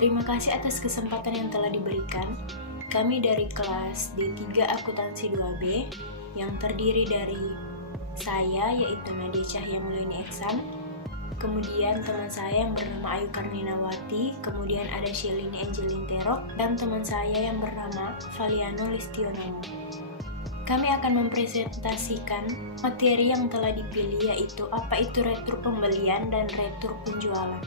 Terima kasih atas kesempatan yang telah diberikan. Kami dari kelas D3 Akuntansi 2B yang terdiri dari saya yaitu Nadia Cahya Mulyani Eksan, kemudian teman saya yang bernama Ayu Karninawati, kemudian ada Shelini Angelin Terok, dan teman saya yang bernama Valiano Listionomo. Kami akan mempresentasikan materi yang telah dipilih, yaitu apa itu retur pembelian dan retur penjualan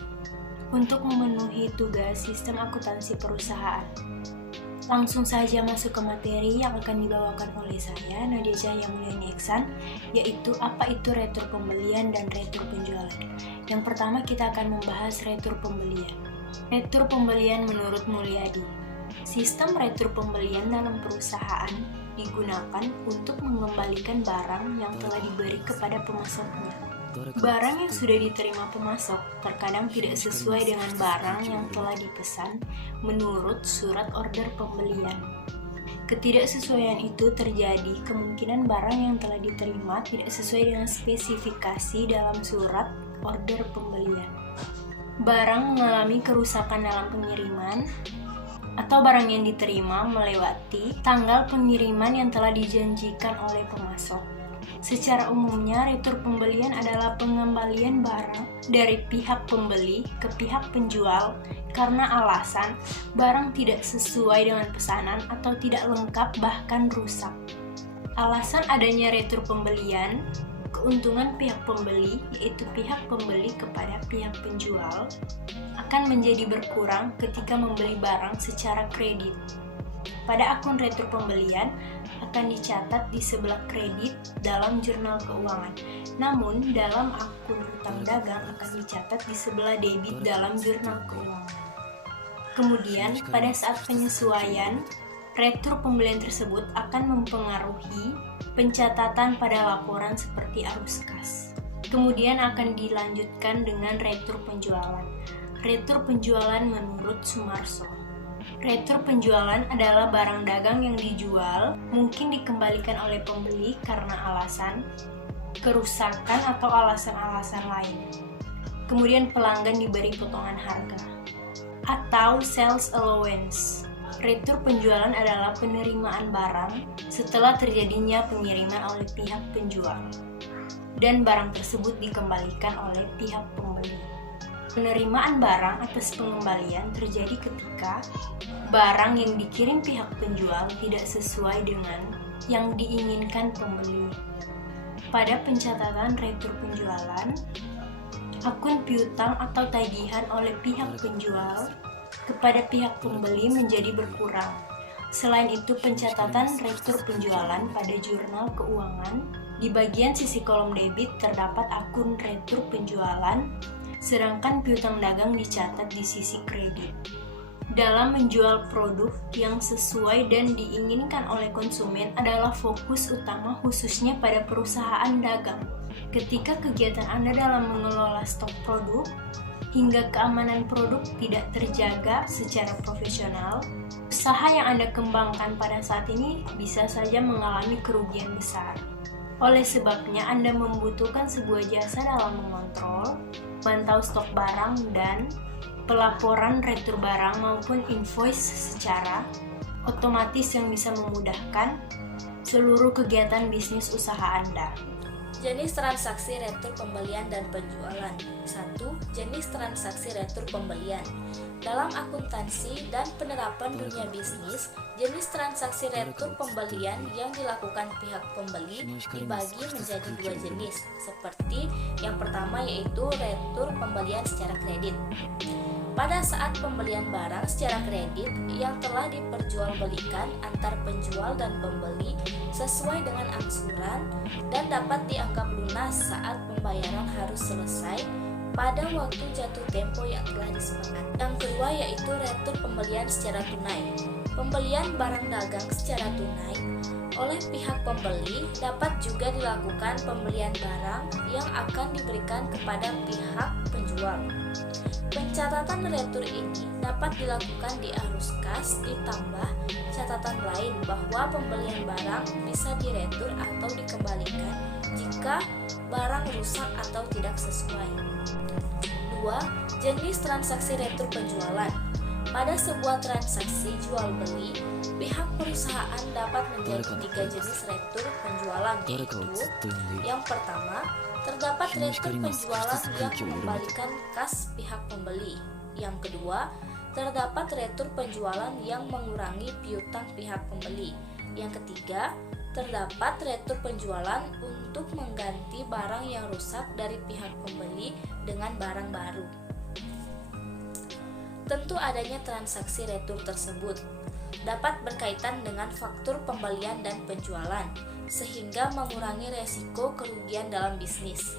untuk memenuhi tugas sistem akuntansi perusahaan. Langsung saja masuk ke materi yang akan dibawakan oleh saya, Nadia Cahya Mulyani Eksan, yaitu apa itu retur pembelian dan retur penjualan. Yang pertama kita akan membahas retur pembelian. Retur pembelian menurut Mulyadi. Sistem retur pembelian dalam perusahaan digunakan untuk mengembalikan barang yang telah diberi kepada pemasoknya. Barang yang sudah diterima pemasok terkadang tidak sesuai dengan barang yang telah dipesan menurut surat order pembelian. Ketidaksesuaian itu terjadi kemungkinan barang yang telah diterima tidak sesuai dengan spesifikasi dalam surat order pembelian. Barang mengalami kerusakan dalam pengiriman, atau barang yang diterima melewati tanggal pengiriman yang telah dijanjikan oleh pemasok. Secara umumnya, retur pembelian adalah pengembalian barang dari pihak pembeli ke pihak penjual karena alasan barang tidak sesuai dengan pesanan atau tidak lengkap bahkan rusak. Alasan adanya retur pembelian, keuntungan pihak pembeli, yaitu pihak pembeli kepada pihak penjual, akan menjadi berkurang ketika membeli barang secara kredit. Pada akun retur pembelian akan dicatat di sebelah kredit dalam jurnal keuangan. Namun, dalam akun hutang dagang akan dicatat di sebelah debit dalam jurnal keuangan. Kemudian, pada saat penyesuaian, retur pembelian tersebut akan mempengaruhi pencatatan pada laporan seperti arus kas. Kemudian akan dilanjutkan dengan retur penjualan. Retur penjualan menurut Sumarso. Retur penjualan adalah barang dagang yang dijual, mungkin dikembalikan oleh pembeli karena alasan kerusakan atau alasan-alasan lain. Kemudian pelanggan diberi potongan harga atau sales allowance. Retur penjualan adalah penerimaan barang setelah terjadinya pengiriman oleh pihak penjual dan barang tersebut dikembalikan oleh pihak pembeli. Penerimaan barang atas pengembalian terjadi ketika barang yang dikirim pihak penjual tidak sesuai dengan yang diinginkan pembeli. Pada pencatatan retur penjualan, akun piutang atau tagihan oleh pihak penjual kepada pihak pembeli menjadi berkurang. Selain itu, pencatatan retur penjualan pada jurnal keuangan, di bagian sisi kolom debit terdapat akun retur penjualan, sedangkan piutang dagang dicatat di sisi kredit. Dalam menjual produk yang sesuai dan diinginkan oleh konsumen adalah fokus utama khususnya pada perusahaan dagang. Ketika kegiatan Anda dalam mengelola stok produk hingga keamanan produk tidak terjaga secara profesional, usaha yang Anda kembangkan pada saat ini bisa saja mengalami kerugian besar. Oleh sebabnya, Anda membutuhkan sebuah jasa dalam mengontrol, memantau stok barang, dan pelaporan retur barang maupun invoice secara otomatis yang bisa memudahkan seluruh kegiatan bisnis usaha Anda. Jenis transaksi retur pembelian dan penjualan. 1. Jenis transaksi retur pembelian. Dalam akuntansi dan penerapan dunia bisnis, jenis transaksi retur pembelian yang dilakukan pihak pembeli dibagi menjadi dua jenis, seperti yang pertama yaitu retur pembelian secara kredit. Pada saat pembelian barang secara kredit yang telah diperjualbelikan antar penjual dan pembeli sesuai dengan angsuran dan dapat dianggap lunas saat pembayaran harus selesai pada waktu jatuh tempo yang telah disepakati. Yang kedua yaitu retur pembelian secara tunai. Pembelian barang dagang secara tunai oleh pihak pembeli dapat juga dilakukan pembelian barang yang akan diberikan kepada pihak penjual. Pencatatan retur ini dapat dilakukan di arus kas ditambah catatan lain bahwa pembelian barang bisa diretur atau dikembalikan jika barang rusak atau tidak sesuai. 2. Jenis transaksi retur penjualan. Pada sebuah transaksi jual beli, pihak perusahaan dapat menjadi 3 jenis retur penjualan, yaitu yang pertama, terdapat retur penjualan yang mengembalikan kas pihak pembeli. Yang kedua, terdapat retur penjualan yang mengurangi piutang pihak pembeli. Yang ketiga, terdapat retur penjualan untuk mengganti barang yang rusak dari pihak pembeli dengan barang baru. Tentu adanya transaksi retur tersebut dapat berkaitan dengan faktur pembelian dan penjualan, sehingga mengurangi resiko kerugian dalam bisnis.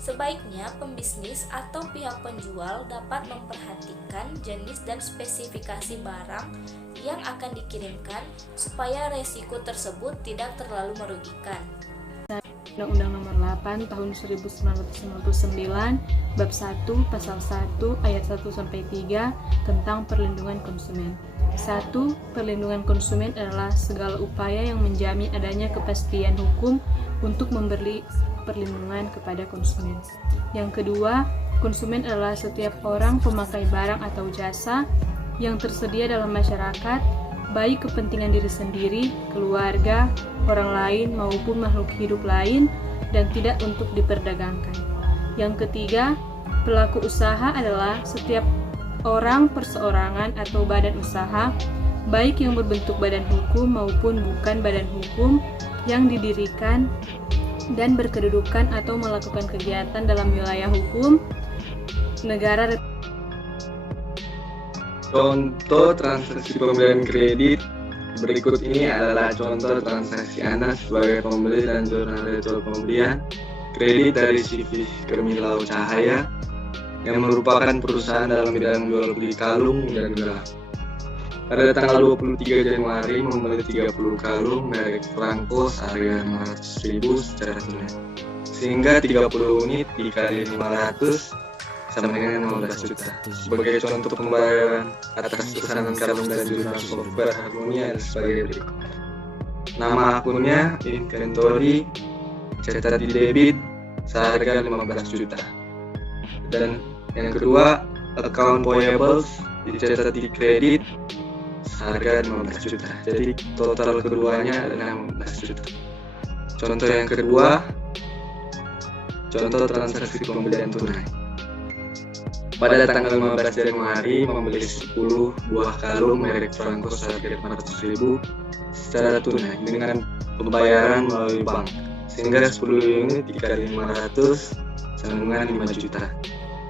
Sebaiknya pembisnis atau pihak penjual dapat memperhatikan jenis dan spesifikasi barang yang akan dikirimkan supaya resiko tersebut tidak terlalu merugikan. Undang-Undang Nomor 8 Tahun 1999 Bab 1 Pasal 1 Ayat 1-3 tentang perlindungan konsumen. 1. Perlindungan konsumen adalah segala upaya yang menjamin adanya kepastian hukum untuk memberi perlindungan kepada konsumen. Yang kedua, konsumen adalah setiap orang pemakai barang atau jasa yang tersedia dalam masyarakat, baik kepentingan diri sendiri, keluarga, orang lain maupun makhluk hidup lain, dan tidak untuk diperdagangkan. Yang ketiga, pelaku usaha adalah setiap orang perseorangan atau badan usaha, baik yang berbentuk badan hukum maupun bukan badan hukum, yang didirikan dan berkedudukan atau melakukan kegiatan dalam wilayah hukum negara. Contoh transaksi pembelian kredit berikut ini adalah contoh transaksi Anda sebagai pembeli dan jurnal retur pembelian kredit dari CV Kemilau Cahaya yang merupakan perusahaan dalam bidang jual beli kalung dan gelang. Pada tanggal 23 Januari membeli 30 kalung merek Franco seharga 500.000 secara tunai, sehingga 30 unit dikali 500 sama dengan 15 juta. Sebagai contoh pembayaran atas pesanan kalung dan jurnal software Harmony ada sebagai berikut. Nama akunnya inventory, catat di debit seharga 15 juta. Dan yang kedua, account payables dicatat di kredit seharga 15 juta. Jadi total keduanya adalah 15 juta. Contoh yang kedua, contoh transaksi pembelian tunai. Pada tanggal 15 Januari membeli 10 buah kalung merek Franco seharga 500.000 secara tunai dengan pembayaran melalui bank, sehingga 10 unit dikali 500 sama dengan 5 juta.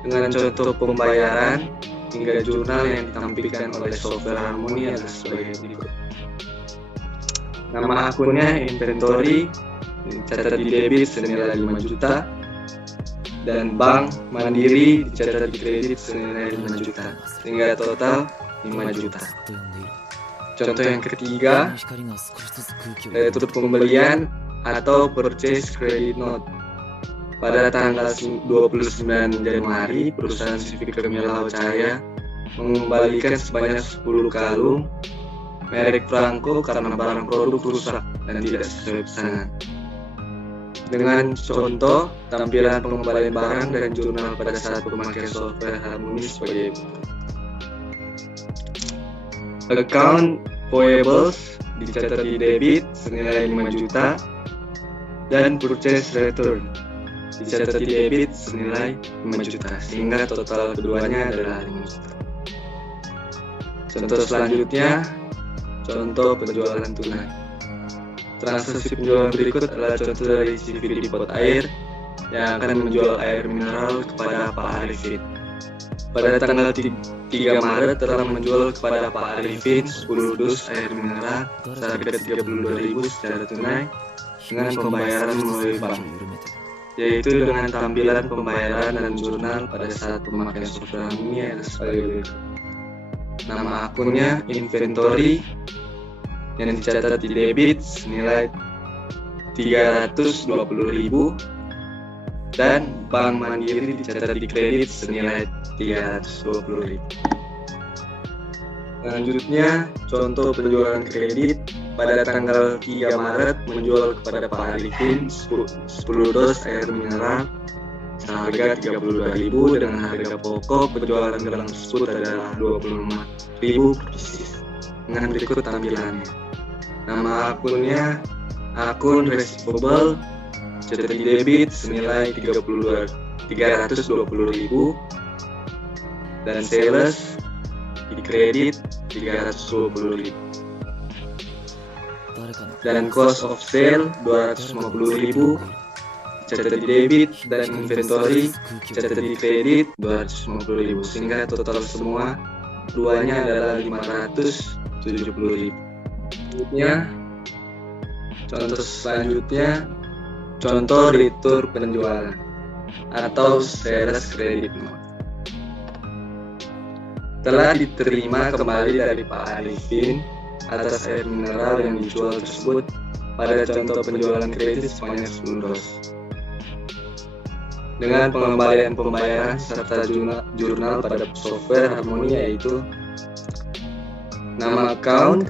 Dengan contoh pembayaran hingga jurnal yang ditampilkan oleh software Harmony adalah sebagai berikut. Nama akunnya inventory, dicatat di debit senilai 5 juta, dan Bank Mandiri dicatat di kredit senilai 5 juta, sehingga total 5 juta. Contoh yang ketiga, retur pembelian atau purchase credit note. Pada tanggal 29 Januari, perusahaan CV Kemilau Cahaya mengembalikan sebanyak 10 kalung merek Franco karena barang produk rusak dan tidak sesuai pesanan. Dengan contoh tampilan pengembalian barang dan jurnal pada saat pemakaian software Harmony sebagai account payables dicatat di debit senilai 5 juta dan purchase return dicatat di debit senilai 5 juta, sehingga total keduanya adalah 5 juta. Contoh selanjutnya, contoh penjualan tunai. Transaksi penjualan berikut adalah contoh dari CV di pot air yang akan menjual air mineral kepada Pak Arifin. Pada tanggal 3 Maret telah menjual kepada Pak Arifin 10 dus air mineral seharga 32.000 secara tunai dengan pembayaran melalui bank, yaitu dengan tampilan pembayaran dan jurnal pada saat pemakaian software ini adalah sebagai berikut. Nama akunnya inventory yang dicatat di debit senilai 320.000 dan Bank Mandiri dicatat di kredit senilai 320.000. Selanjutnya, contoh penjualan kredit pada tanggal 3 Maret menjual kepada Pak Arifin 10 dos air mineral harga 32.000 dengan harga pokok penjualan gelang tersebut adalah 25.000 per pieces. Dengan berikut tampilannya. Nama akunnya akun receivable, CTD debit senilai 320.000 dan sales di kredit 320.000 dan cost of sale 250.000, CTD debit dan inventory CTD kredit 250.000, sehingga total semua duanya adalah 570.000. Selanjutnya contoh retur penjualan atau sales credit note. Telah diterima kembali dari Pak Arifin atas air mineral yang dijual tersebut pada contoh penjualan kredit sebanyak 10 dos. Dengan pengembalian pembayaran serta jurnal pada software Harmoni, yaitu nama account,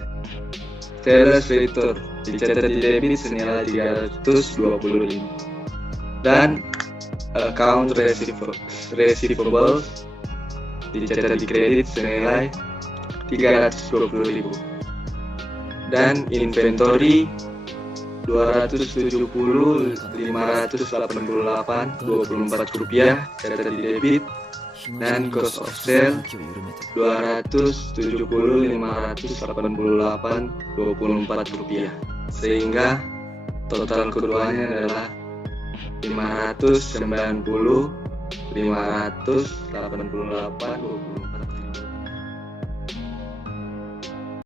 sales return dicatat di debit senilai 320.000 dan account receivable dicatat di kredit senilai 320.000 dan inventory 270.588.24 rupiah catat di debit dan cost of sale 270.588.24 rupiah, sehingga total keduanya adalah 588.24